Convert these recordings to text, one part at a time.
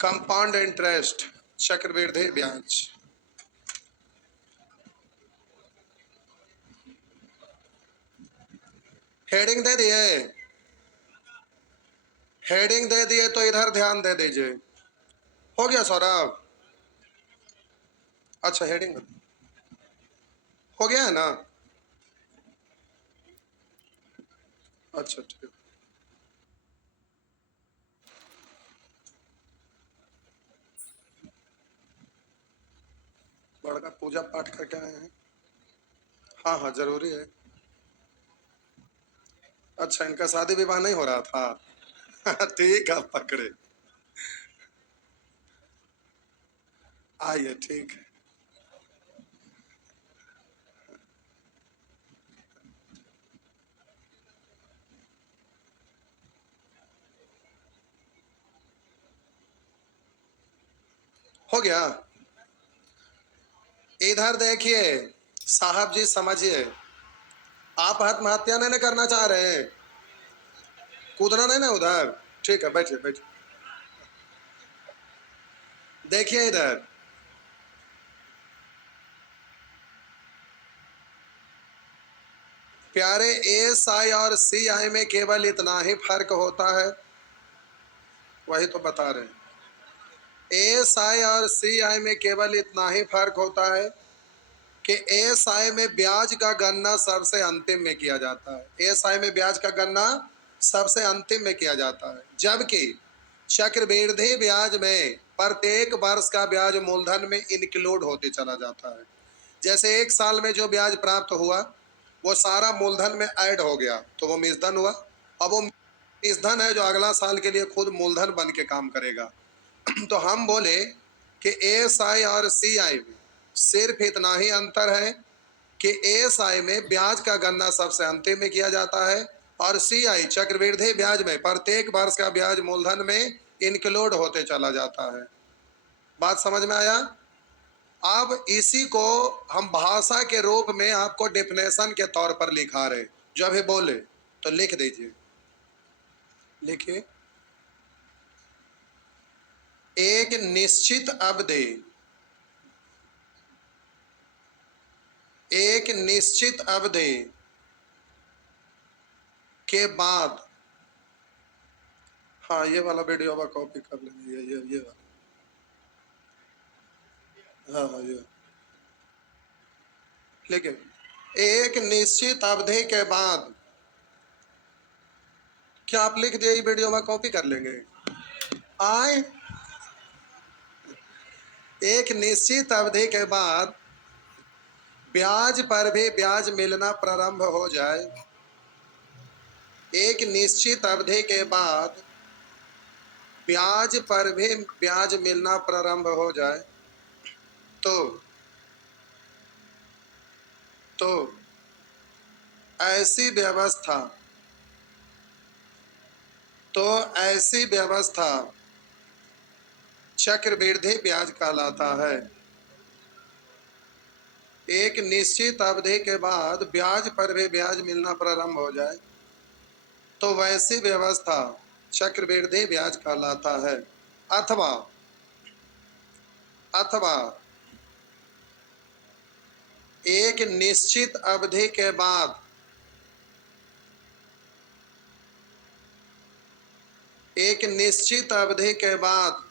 Compound interest, चक्रवृद्धि ब्याज। Heading दे दिए, हेडिंग दे दिए तो इधर ध्यान दे दीजिए। हो गया सौरभ? अच्छा हेडिंग हो गया है ना? अच्छा ठीक। बड़का पूजा पाठ करके आए हैं। हाँ हाँ जरूरी है। अच्छा इनका शादी विवाह नहीं हो रहा था? ठीक है पकड़े। आइए ठीक है। हो गया। इधर देखिए साहब जी, समझिए, आप आत्महत्या नहीं करना चाह रहे हैं? कूदना नहीं ना उधर? ठीक है बैठिए बैठिए। देखिए इधर, प्यारे, एस आई और सी आई में केवल इतना ही फर्क होता है। वही तो बता रहे हैं। एस आई और सी आई में केवल इतना ही फर्क होता है कि एस आई में ब्याज का गणना सबसे अंतिम में किया जाता है। एस आई में ब्याज का गणना सबसे अंतिम में किया जाता है, जबकि चक्रवृद्धि ब्याज में प्रत्येक वर्ष का ब्याज मूलधन में इंक्लूड होते चला जाता है। जैसे एक साल में जो ब्याज प्राप्त हुआ वो सारा मूलधन में ऐड हो गया तो वो मिश्रधन हुआ। अब वो मिश्रधन है जो अगला साल के लिए खुद मूलधन बन के काम करेगा। तो हम बोले कि एस आई और सी आई में सिर्फ इतना ही अंतर है कि एस आई में ब्याज का गणना सबसे अंतिम में किया जाता है और सी आई चक्रवृद्धि ब्याज में प्रत्येक वर्ष का ब्याज मूलधन में इंक्लूड होते चला जाता है। बात समझ में आया? अब इसी को हम भाषा के रूप में आपको डेफिनेशन के तौर पर लिखा रहे। जो अभी बोले तो लिख दीजिए। लिखिए, एक निश्चित अवधि, एक निश्चित अवधि के बाद, हाँ ये वाला वीडियो अब कॉपी कर लेंगे, ये वाला, हाँ हाँ ये लिखे। एक निश्चित अवधि के बाद, क्या आप लिख दिए? वीडियो में कॉपी कर लेंगे। आए, एक निश्चित अवधि के बाद ब्याज पर भी ब्याज मिलना प्रारंभ हो जाए, एक निश्चित अवधि के बाद ब्याज पर भी ब्याज मिलना प्रारंभ हो जाए तो तो ऐसी व्यवस्था, तो ऐसी व्यवस्था चक्रवृद्धि ब्याज कहलाता है। एक निश्चित अवधि के बाद ब्याज पर भी ब्याज मिलना प्रारंभ हो जाए तो वैसी व्यवस्था चक्रवृद्धि ब्याज कहलाता है। अथवा अथवा एक निश्चित अवधि के बाद, एक निश्चित अवधि के बाद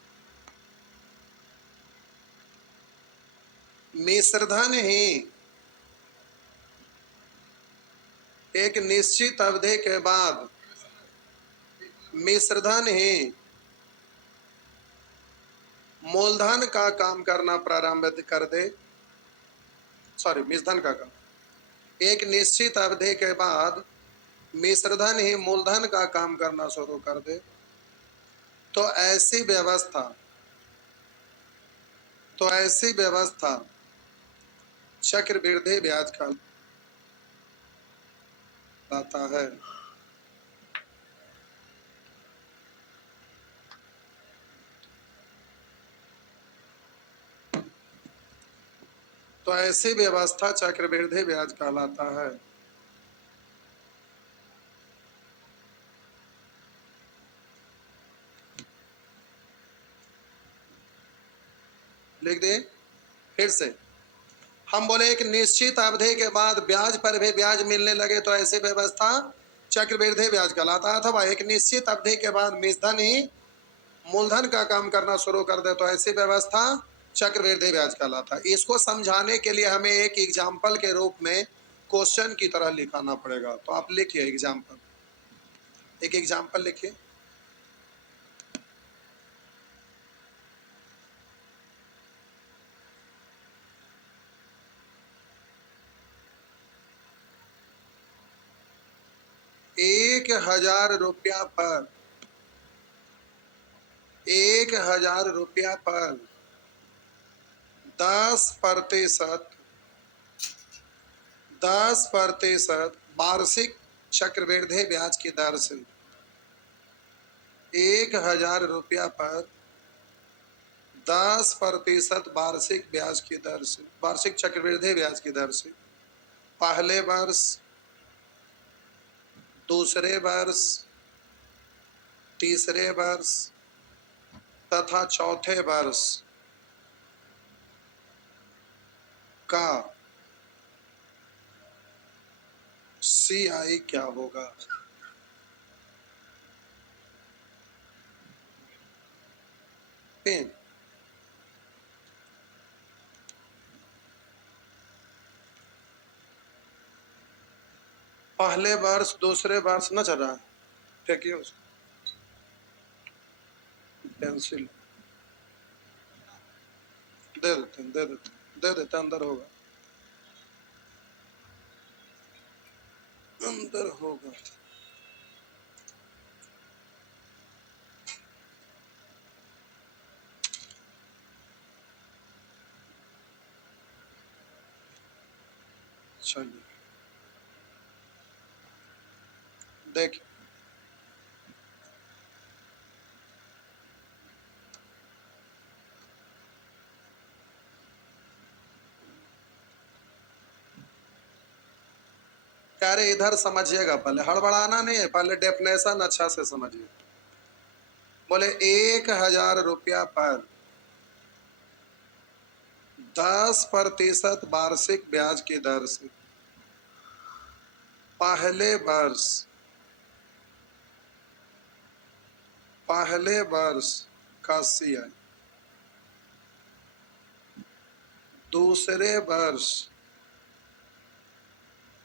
मिश्रधन ही, एक निश्चित अवधि के बाद मिश्रधन ही मूलधन का काम करना प्रारंभ कर दे, सॉरी मिश्रधन का काम, एक निश्चित अवधि के बाद मिश्रधन ही मूलधन का काम करना शुरू कर दे तो ऐसी व्यवस्था, तो ऐसी व्यवस्था चक्रवृद्धि ब्याज कहलाता है। तो ऐसी व्यवस्था चक्रवृद्धि ब्याज कहलाता है। लिख दिए। फिर से हम बोले एक निश्चित अवधि के बाद ब्याज पर भी ब्याज मिलने लगे तो ऐसी व्यवस्था चक्रवृद्धि ब्याज कहलाता है, अथवा एक निश्चित अवधि के बाद मिश्रधन ही मूलधन का काम करना शुरू कर दे तो ऐसी व्यवस्था चक्रवृद्धि ब्याज कहलाता है। इसको समझाने के लिए हमें एक एग्जाम्पल के रूप में क्वेश्चन की तरह लिखाना पड़ेगा। तो आप लिखिए एग्जाम्पल, एक एग्जाम्पल लिखिए। ₹1000 पर 1000 पर 10% वार्षिक चक्रवृद्धि ब्याज की दर से, ₹1000 पर 10% वार्षिक ब्याज की दर से, वार्षिक चक्रवृद्धि ब्याज की दर से पहले वर्ष, दूसरे वर्ष, तीसरे वर्ष तथा चौथे वर्ष का CI क्या होगा? पेन पहले वर्ष दूसरे वर्ष न चल रहा है, फेंकिए उसको, पेंसिल दे देते अंदर होगा, अंदर होगा। चलिए देखिए, अरे इधर समझिएगा, पहले हड़बड़ाना नहीं है, पहले डेफिनेशन अच्छा से समझिए। बोले ₹1000 पर 10% वार्षिक ब्याज की दर से पहले वर्ष का CI, दूसरे वर्ष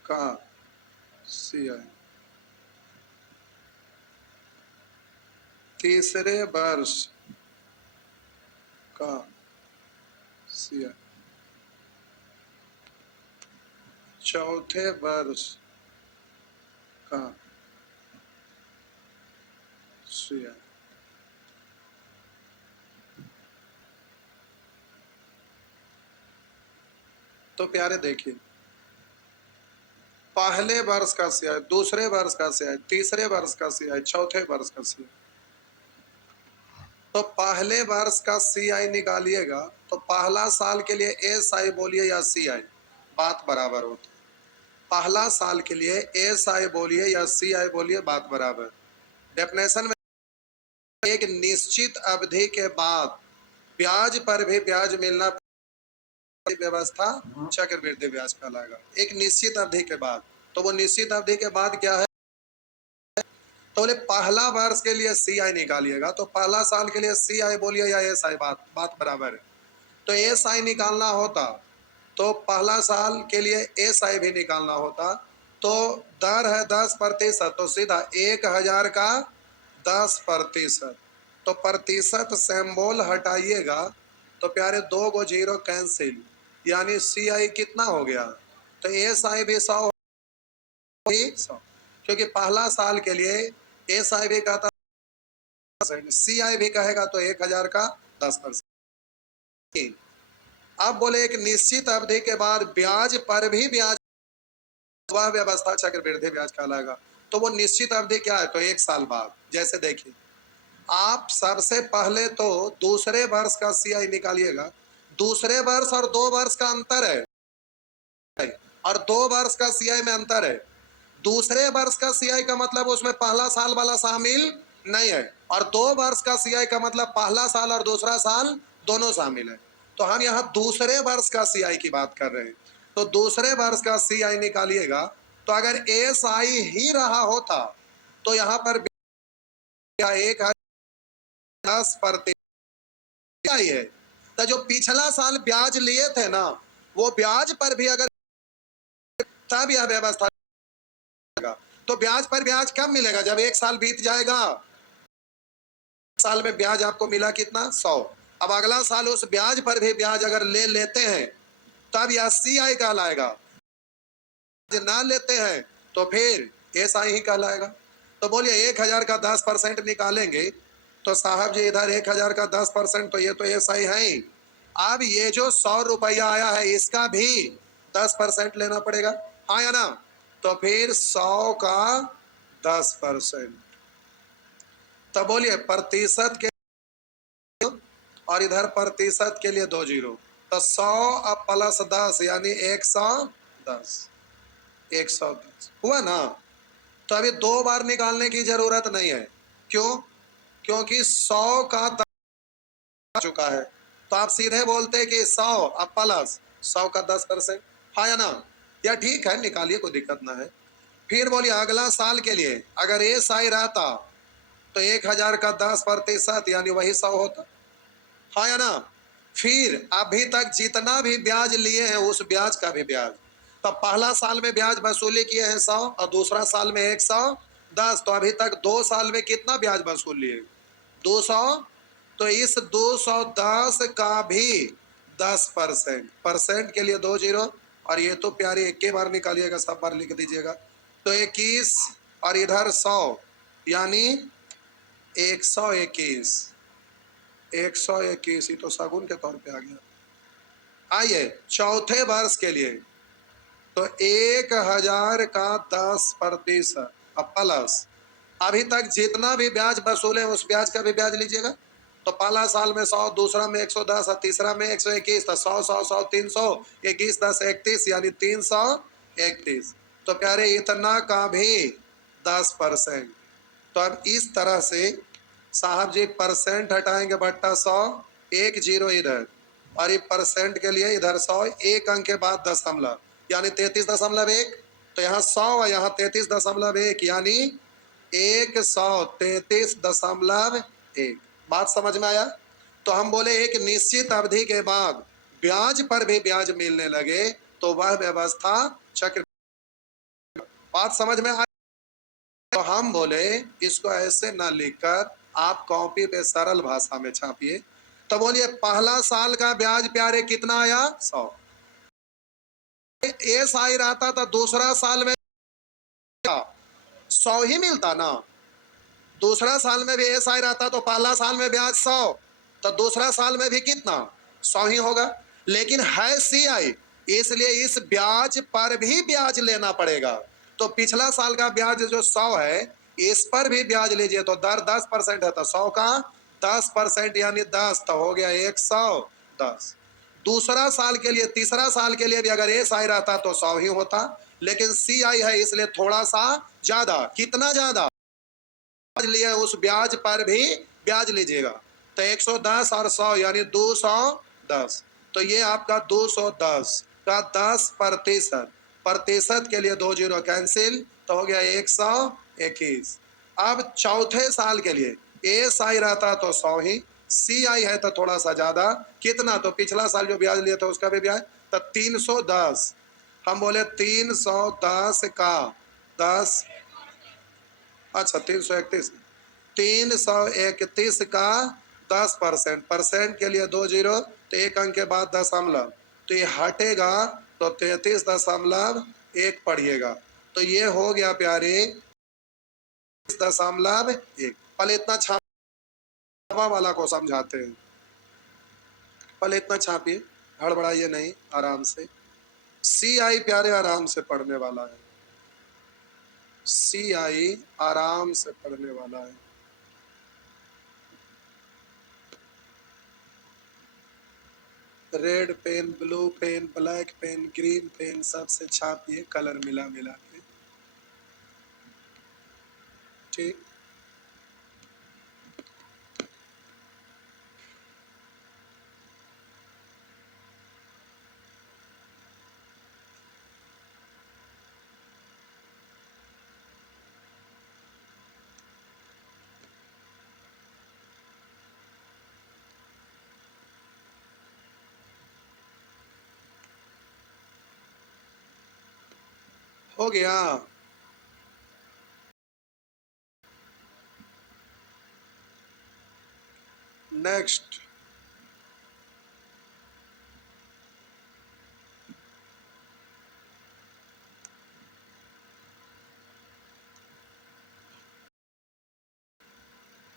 का CI, तीसरे वर्ष का CI, चौथे वर्ष का CI। तो प्यारे देखिए, पहले वर्ष का CI, दूसरे वर्ष का CI, तीसरे वर्ष का CI, चौथे वर्ष का CI। तो पहले वर्ष का CI निकालिएगा तो पहला साल के लिए SI बोलिए या CI, बात बराबर होती। पहला साल के लिए SI बोलिए या CI बोलिए, बात बराबर। डेफिनेशन में एक निश्चित अवधि के बाद ब्याज पर भी ब्याज मिलना व्यवस्था चक्रवृद्धि ब्याज कहलाएगा। एक निश्चित अवधि के बाद, तो वो निश्चित अवधि के बाद क्या है? तो बोले पहला वर्ष के लिए CI निकालिएगा तो पहला साल के लिए CI बोलिए या SI, बात बराबर है। तो SI निकालना होता तो पहला साल के लिए SI भी निकालना होता। तो दर है 10%, तो सीधा 1000 का 10%। तो प्रतिशत सिंबल हटाइएगा तो प्यारे 2 गो 0 कैंसिल, यानी CI कितना हो गया? तो SI भी 100, क्योंकि पहला साल के लिए SI भी कहता, CI भी कहेगा तो 1000 का 10%। अब बोले एक निश्चित अवधि के बाद ब्याज पर भी ब्याज, वह व्यवस्था चक्रवृद्धि ब्याज कहलाएगा। तो वो निश्चित अवधि क्या है? तो 1 साल बाद। जैसे देखिए, आप सबसे पहले तो दूसरे वर्ष का CI निकालिएगा। दूसरे वर्ष और 2 वर्ष का अंतर है, और 2 वर्ष का CI में अंतर है। दूसरे वर्ष का CI का मतलब उसमें पहला साल वाला शामिल नहीं है, और 2 वर्ष का CI का मतलब पहला साल और दूसरा साल दोनों शामिल है। तो हम यहाँ दूसरे वर्ष का सीआई की बात कर रहे हैं, तो दूसरे वर्ष का सीआई निकालिएगा। तो अगर एसआई ही रहा होता तो यहाँ पर 1,10% आई है। तो जो पिछला साल ब्याज लिए थे ना, वो ब्याज पर भी अगर तब यह व्यवस्था, तो ब्याज पर ब्याज कब मिलेगा? जब एक साल बीत जाएगा। साल में ब्याज आपको मिला कितना? 100। अब अगला साल उस ब्याज पर भी ब्याज अगर ले लेते हैं तब यह सीआई कहलाएगा, ना लेते हैं तो फिर एसआई ही कहलाएगा। तो बोलिए 1,000 का 10% निकालेंगे तो साहब जी इधर 1,000 का 10%, तो ये तो एसआई है ही। अब ये जो 100 रुपया आया है इसका भी 10% लेना पड़ेगा, हाँ या ना? तो फिर 100 का 10%, तो बोलिए प्रतिशत के, और इधर प्रतिशत के लिए 2 जीरो, तो 100 अब प्लस 10 यानी 110, 110 हुआ ना? तो अभी 2 बार निकालने की जरूरत नहीं है। क्यों? क्योंकि 100 का 10 आ चुका है, तो आप सीधे बोलते हैं कि 100 अब प्लस 100 का 10%, हाँ या ना? या ठीक है, निकालिए, कोई दिक्कत ना है। फिर बोलिए अगला साल के लिए अगर एसआई रहता तो 1,000 का 10% यानी वही 100 होता, हाँ या ना? फिर अभी तक जितना भी ब्याज लिए हैं उस ब्याज का भी ब्याज, तो पहला साल में ब्याज वसूली किए हैं 100 और दूसरा साल में 110, तो अभी तक 2 साल में कितना ब्याज वसूल लिए? 200। तो इस 210 का भी 10%, परसेंट के लिए 2 जीरो, और ये तो प्यारे एक के बार निकालिएगा, सब बार लिख दीजिएगा। तो 21 और इधर 100 यानी 121, 121 ही तो शगुन के तौर पे आ गया। आइए चौथे वर्ष के लिए, तो 1,000 का 10% अब प्लस अभी तक जितना भी ब्याज वसूले उस ब्याज का भी ब्याज लीजिएगा। तो पहला साल में 100, दूसरा में 110 और तीसरा में 121, तो 100 100 100 300, 21 10 31 यानी 331। तो प्यारे इतना का भी 10%। तो अब इस तरह से साहब जी परसेंट हटाएंगे बट्टा 100, 1 जीरो इधर, और ये परसेंट के लिए इधर 100, एक अंक के बाद दशमलव यानी 33.1। तो यहाँ 100 और यहाँ 33.1 यानी 133.1। बात समझ में आया? तो हम बोले एक निश्चित अवधि के बाद ब्याज पर भी ब्याज मिलने लगे तो वह व्यवस्था चक्र। बात समझ में आया? तो हम बोले इसको ऐसे ना लिखकर आप कॉपी पे सरल भाषा में छापिए। तो बोलिए पहला साल का ब्याज प्यारे कितना आया? 100। एसआई रहता था दूसरा साल में 100 ही मिलता ना। दूसरा साल में भी एसआई रहता तो पहला साल में ब्याज 100, तो दूसरा साल में भी कितना? 100 ही होगा। लेकिन है सीआई, इसलिए इस ब्याज पर भी ब्याज लेना पड़ेगा। तो पिछला साल का ब्याज जो 100 है इस पर भी ब्याज लीजिए, तो दर 10% है, तो 100 का 10% यानी 10, तो हो गया 110। दूसरा साल के लिए, तीसरा साल के लिए भी अगर एसआई रहता तो 100 ही होता, लेकिन सीआई है इसलिए थोड़ा सा ज्यादा। कितना ज्यादा? लिए उस ब्याज पर भी ब्याज लीजिएगा। तो 110 और 100 यानी 210। तो ये आपका 210 का 10%, प्रतिशत के लिए 2 जीरो कैंसिल, तो हो गया 121। अब चौथे साल के लिए एस आई रहता तो 100 ही, सी आई है तो थोड़ा सा ज्यादा। कितना? तो पिछला साल जो ब्याज लिया था उसका भी ब्याज, तो 310। हम बोले 310 का 10, अच्छा 331, 331 का 10%, परसेंट के लिए 2 जीरो, तो एक अंक के बाद दशमलव, तो ये हटेगा तो 33.1 पढ़िएगा। तो ये हो गया प्यारे 33.1। पहले इतना छापा वाला को समझाते हैं, पहले इतना छापिए, हड़बड़ाइए नहीं, आराम से। सी आई प्यारे आराम से पढ़ने वाला है, सी आई आराम से पढ़ने वाला है। Red pen, blue pen, black pen, green pen, सबसे छापिए कलर मिला मिला के, ठीक। हो गया। नेक्स्ट,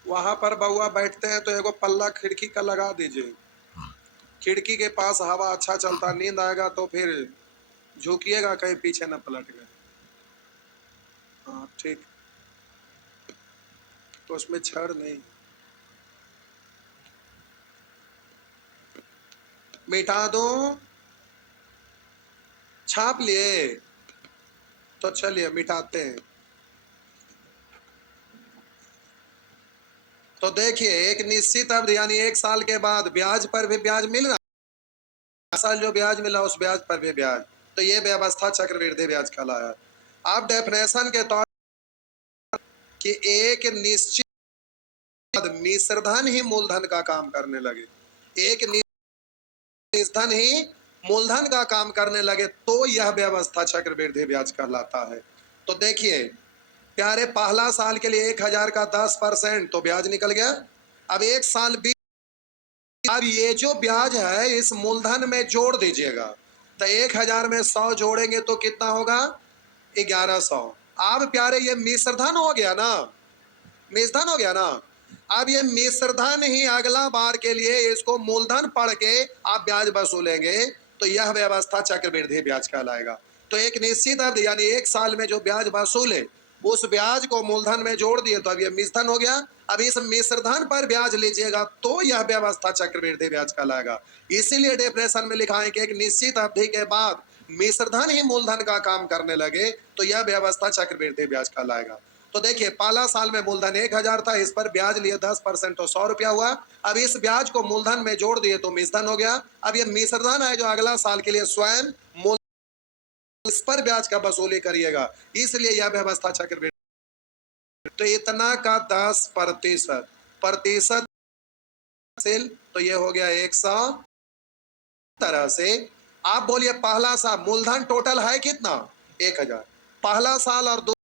वहां पर बउआ बैठते हैं तो एगो पल्ला खिड़की का लगा दीजिए, खिड़की के पास हवा अच्छा चलता, नींद आएगा तो फिर झुकिएगा कहीं पीछे न पलट गए। हाँ ठीक, तो उसमें छड़ नहीं। मिटा दूं? छाप लिए? तो चलिए मिटाते हैं। तो देखिए, एक निश्चित अवधि यानी 1 साल के बाद ब्याज पर भी ब्याज मिल रहा है, साल जो ब्याज मिला उस ब्याज पर भी ब्याज, तो ये व्यवस्था चक्रवृद्धि ब्याज कहलाया। आप डेफिनेशन के तौर कि एक निश्चित मिश्रधन ही मूलधन का काम करने लगे, एक निश्चित ही मूलधन का काम करने लगे तो यह व्यवस्था चक्रवृद्धि ब्याज कहलाता है। तो देखिए प्यारे, पहला साल के लिए 1000 का 10% तो ब्याज निकल गया। अब 1 साल बीत, अब ये जो ब्याज है इस मूलधन में जोड़ दीजिएगा, तो 1000 में 100 जोड़ेंगे तो कितना होगा? 1100। अब प्यारे ये मिश्रधन हो गया ना, मिश्रधन हो गया ना। अब ये मिश्रधन ही अगला बार के लिए इसको मूलधन पढ़ के आप ब्याज वसूलेंगे, तो यह व्यवस्था चक्रवृद्धि ब्याज कहलाएगा। तो एक निश्चित अवधि यानी 1 साल में जो ब्याज वसूले उस ब्याज को मूलधन में जोड़ दिए तो अब ये मिश्रधन हो गया। अब इस मिश्रधन पर ब्याज लीजिएगा तो यह व्यवस्था चक्रवृद्धि ब्याज कहलाएगा। इसीलिए डेफिनेशन में लिखा है कि एक निश्चित अवधि के बाद मिश्रधन ही मूलधन का काम करने लगे तो यह व्यवस्था चक्रवृद्धि ब्याज कहलाएगा। तो देखिए पहला साल में मूलधन 1000 था, इस पर ब्याज लिए 10% तो 100 रुपया हुआ। अब इस ब्याज को मूलधन में जोड़ दिए तो मिश्रधन हो गया। अब ये मिश्रधन है जो अगला साल के लिए स्वयं मूल इस पर ब्याज का वसूली करिएगा, इसलिए यह व्यवस्था चक्रवृद्धि। तो इतना का 10% प्रतिशत तो ये हो गया 100। तरह से आप बोलिए पहला साल मूलधन टोटल है कितना? 1000 पहला साल, और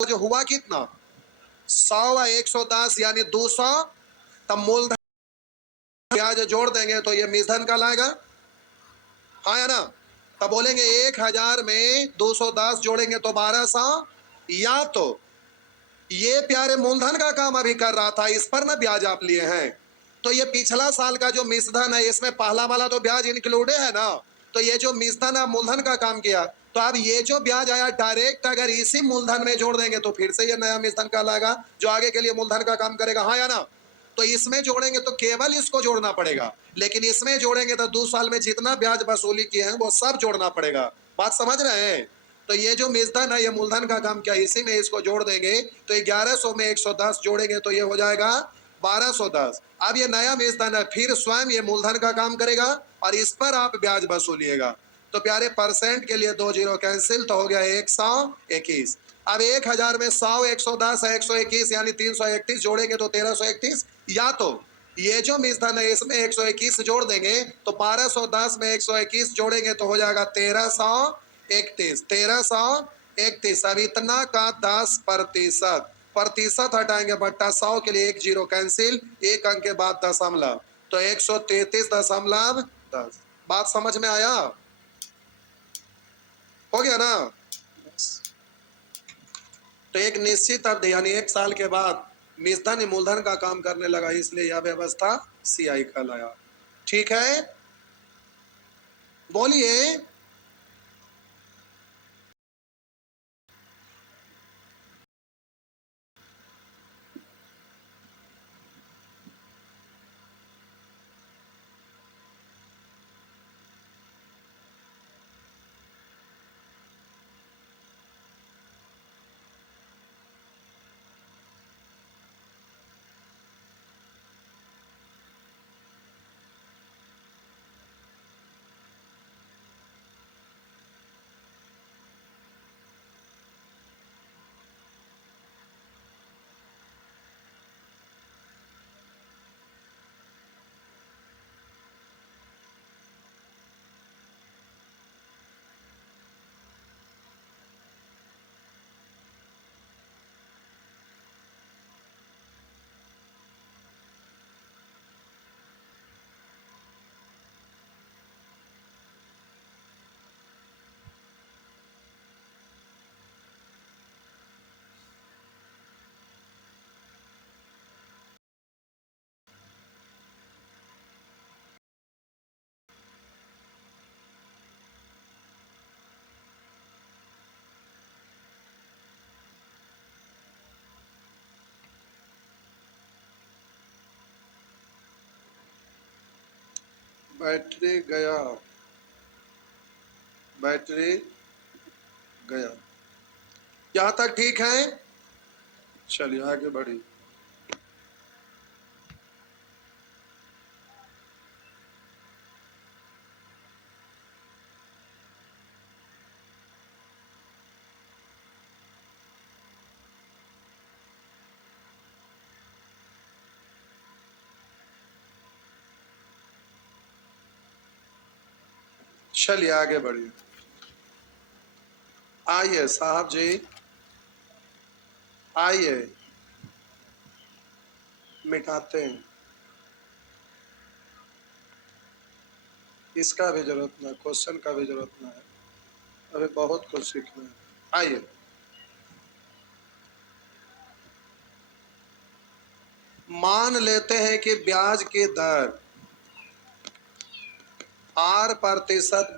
जो हुआ कितना? 100 व 110 यानी 200। तब मूलधन ब्याज जोड़ देंगे तो ये मिश्रधन कहलाएगा, हाँ या ना? तब बोलेंगे 1000 में 210 जोड़ेंगे तो 1200। या तो ये प्यारे मूलधन का काम अभी कर रहा था, इस पर ना ब्याज आप लिए हैं, तो ये पिछला साल का जो मिश्रधन है इसमें पहला वाला तो ब्याज इंक्लूडेड है ना, तो ये जो मिश्रधन है मूलधन का काम किया, तो अब ये जो ब्याज आया डायरेक्ट अगर इसी मूलधन में जोड़ देंगे तो फिर से ये नया मिश्रधन कहलाएगा जो आगे के लिए मूलधन का काम करेगा, हाँ या ना? तो इसमें जोड़ेंगे तो केवल इसको जोड़ना पड़ेगा, लेकिन इसमें जोड़ेंगे तो 2 साल में जितना ब्याज वसूली किए हैं वो सब जोड़ना पड़ेगा। बात समझ रहे हैं? तो ये जो मिश्रधन है ये मूलधन का काम किया, इसी में इसको जोड़ देंगे तो 1100 में 110 जोड़ेंगे तो ये हो जाएगा 1210। अब ये नया मिश्रधन है, फिर स्वयं ये मूलधन का काम करेगा और इस पर आप ब्याज वसूलिएगा। तो प्यारे परसेंट के लिए 2 जीरो कैंसिल, तो हो गया 121। अब 1000 में 100 110 121 यानी 331 जोड़ेंगे तो 1331। या तो ये जो मिश्रधन है इसमें 121 जोड़ देंगे तो 1210 में 121 जोड़ेंगे तो हो जाएगा 1331। 1331। अब इतना का 10% प्रतिशत हटाएंगे बट्टा 100 के लिए 1 जीरो कैंसिल, एक अंक के बाद दशमलव, तो 133.10। बात समझ में आया? हो गया ना? तो एक निश्चित अवधि यानी 1 साल के बाद मिश्रधन मूलधन का काम करने लगा, इसलिए यह व्यवस्था सीआई कहलाया। ठीक है, बोलिए। बैटरी गया, बैटरी गया। यहां तक ठीक है? चलिए आगे बढ़िए। चलिए आगे बढ़िए। आइए साहब जी, आइए मिटाते हैं। इसका भी जरूरत ना, क्वेश्चन का भी जरूरत ना है, अभी बहुत कुछ सीखना है। आइए, मान लेते हैं कि ब्याज की दर 8%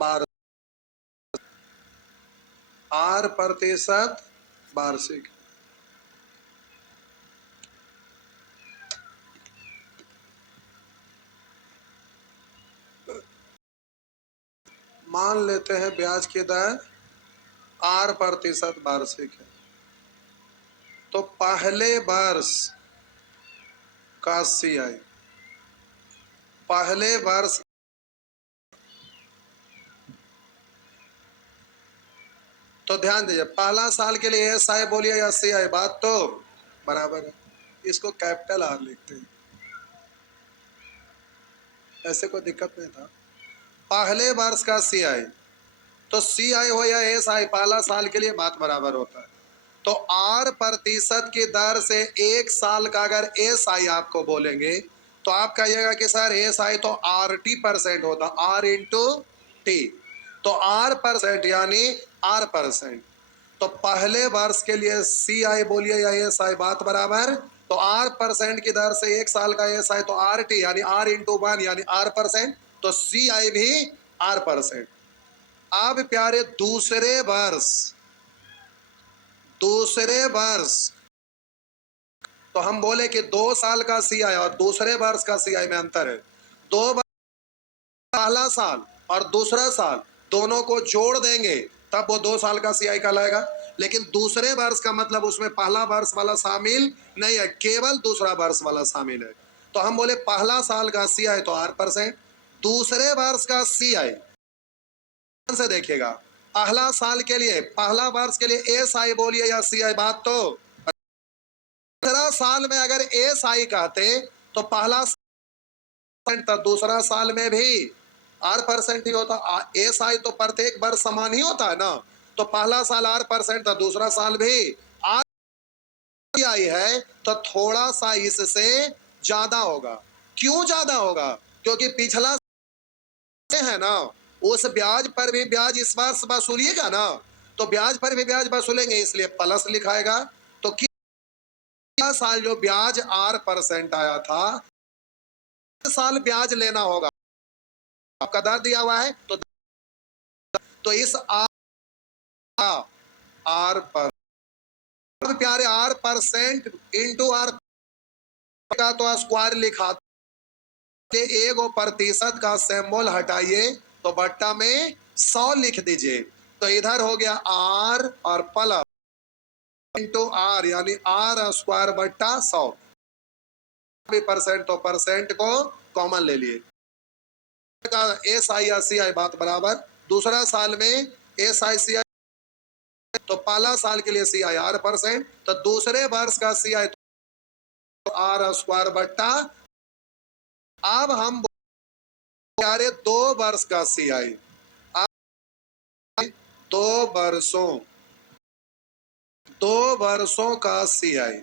वार्षिक। मान लेते हैं ब्याज की दर 8% वार्षिक है, तो पहले वर्ष का CI, पहले वर्ष, तो ध्यान दीजिए, पहला साल के लिए SI बोलिए या CI, बात तो बराबर है। इसको कैपिटल R लिखते हैं, ऐसे कोई दिक्कत नहीं था। पहले वर्ष का CI, तो CI हो या SI, पहला साल के लिए बात बराबर होता है। तो 8% की दर से एक साल का अगर SI आपको बोलेंगे तो आप कहिएगा कि सर SI तो RT% होता, R इंटू टी, तो R% यानी R%। तो पहले वर्ष के लिए CI बोलिए या SI, बात बराबर। तो R% की दर से एक साल का SI तो RT यानी R इंटू 1 यानी R%, तो CI भी R%। अब प्यारे दूसरे वर्ष, तो हम बोले कि 2 साल का CI और दूसरे वर्ष का CI में अंतर है। पहला साल और दूसरा साल दोनों को जोड़ देंगे तब वो 2 साल का CI कहलाएगा। लेकिन दूसरे वर्ष का मतलब उसमें पहला वर्ष वाला शामिल नहीं है, केवल दूसरा वर्ष वाला शामिल है। तो हम बोले पहला साल का CI तो R%, दूसरे वर्ष का CI से देखिएगा, पहला साल के लिए, पहला वर्ष के लिए SI बोलिए या CI, बात तो। दूसरा साल में अगर SI कहते तो पहला तो दूसरा साल में भी R% ही होता। SI तो प्रत्येक वर्ष समान ही होता है ना, तो पहला साल R% था, दूसरा साल भी RI है, तो थोड़ा सा इससे ज्यादा होगा। क्यों ज्यादा होगा? क्योंकि पिछला है ना, उस ब्याज पर भी ब्याज इस वर्ष वसूलिएगा ना, तो ब्याज पर भी ब्याज वसूलेंगे, इसलिए प्लस लिखाएगा। तो कितना साल जो ब्याज R% आया था, साल ब्याज लेना होगा, आपका दर दिया हुआ है, तो इस R पर प्यारे R% इंटू R का तो स्क्वायर लिखा, एगो प्रतिशत का सिंबल हटाइए तो बट्टा में 100 लिख दीजिए, तो इधर हो गया R और प्लस इंटू R यानी R² बट्टा 100। परसेंट तो परसेंट को कॉमन ले लिए, SI या CI बात बराबर। दूसरा साल में SI CI, तो पहला साल के लिए CI R%, तो दूसरे वर्ष का CI तो R² बट्टा। अब हम प्यारे 2 वर्ष का CI, दो वर्षों का CI,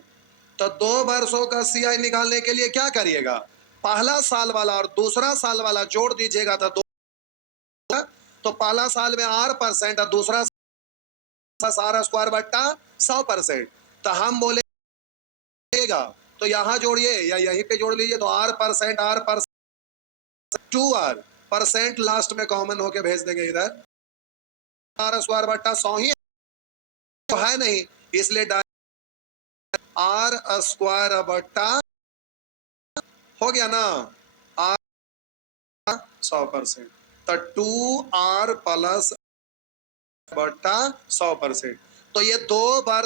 तो 2 वर्षों का CI निकालने के लिए क्या करिएगा, पहला साल वाला और दूसरा साल वाला जोड़ दीजिएगा, तो पहला साल में R% और दूसरा R² बट्टा 100%। तो हम बोलेगा, तो यहां जोड़िए या यहीं पे जोड़ लीजिए, तो R% 2R% लास्ट में कॉमन होके भेज देंगे इधर, R² बट्टा 100 ही तो है नहीं, इसलिए R² बट्टा हो गया ना, 100%। तो 2r प्लस बट्टा 100%। तो ये 2 बार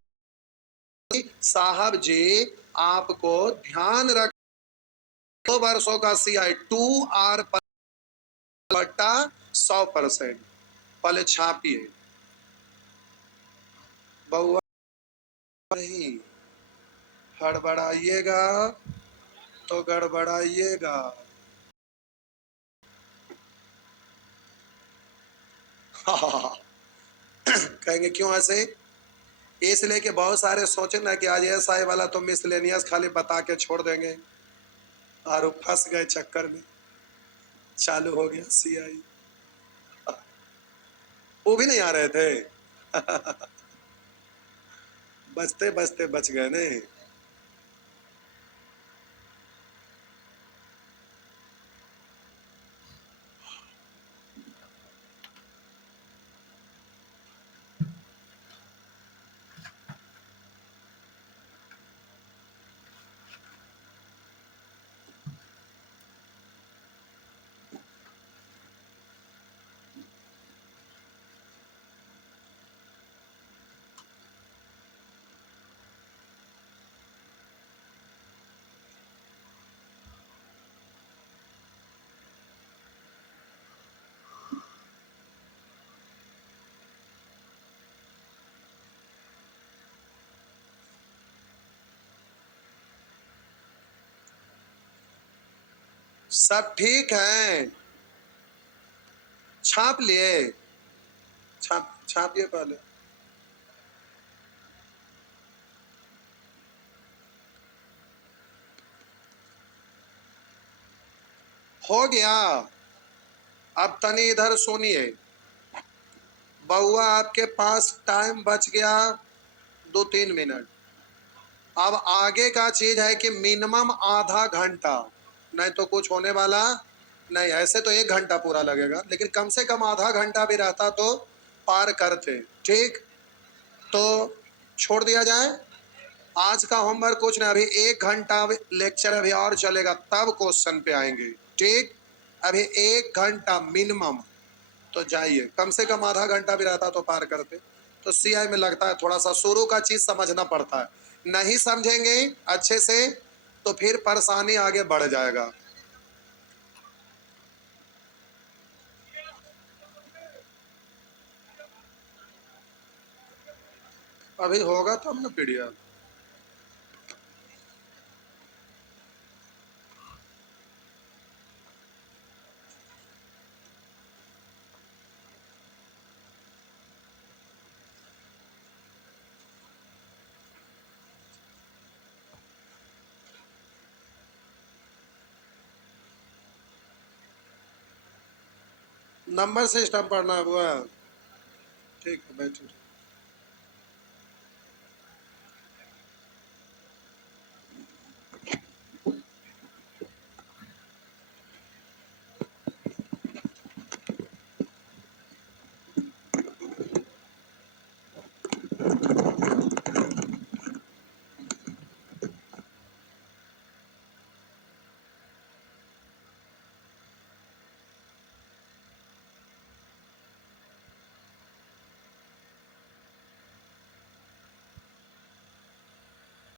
साहब जी आपको ध्यान रख, 2 वर्षों का CI 2r बट्टा 100%। पहले छापिए बउआ, नहीं हड़बड़ाइएगा तो गड़बड़ाइएगा। कहेंगे क्यों ऐसे? इसलिए कि बहुत सारे सोचे ना कि आज SI वाला तो मिसलेनियस खाली बता के छोड़ देंगे, और फंस गए चक्कर में, चालू हो गया CI। वो भी नहीं आ रहे थे। बचते बचते बच गए नहीं। सब ठीक है, छाप लिए, छापिए पहले। हो गया। अब तनी इधर सुनिए, बउआ आपके पास टाइम बच गया 2-3 मिनट। अब आगे का चीज है कि मिनिमम आधा घंटा, नहीं तो कुछ होने वाला नहीं। ऐसे तो 1 घंटा पूरा लगेगा, लेकिन कम से कम आधा घंटा भी रहता तो पार करते। ठीक, तो छोड़ दिया जाए। आज का होमवर्क कुछ नहीं, अभी 1 घंटा लेक्चर अभी और चलेगा, तब क्वेश्चन पे आएंगे। ठीक, अभी 1 घंटा मिनिमम। तो जाइए, कम से कम आधा घंटा भी रहता तो पार करते। तो CI में लगता है थोड़ा सा शुरू का चीज समझना पड़ता है, नहीं समझेंगे अच्छे से तो फिर परेशानी आगे बढ़ जाएगा। अभी होगा तब ना पीडीएफ। नंबर सिस्टम पढ़ना हुआ। ठीक है, बैठिए।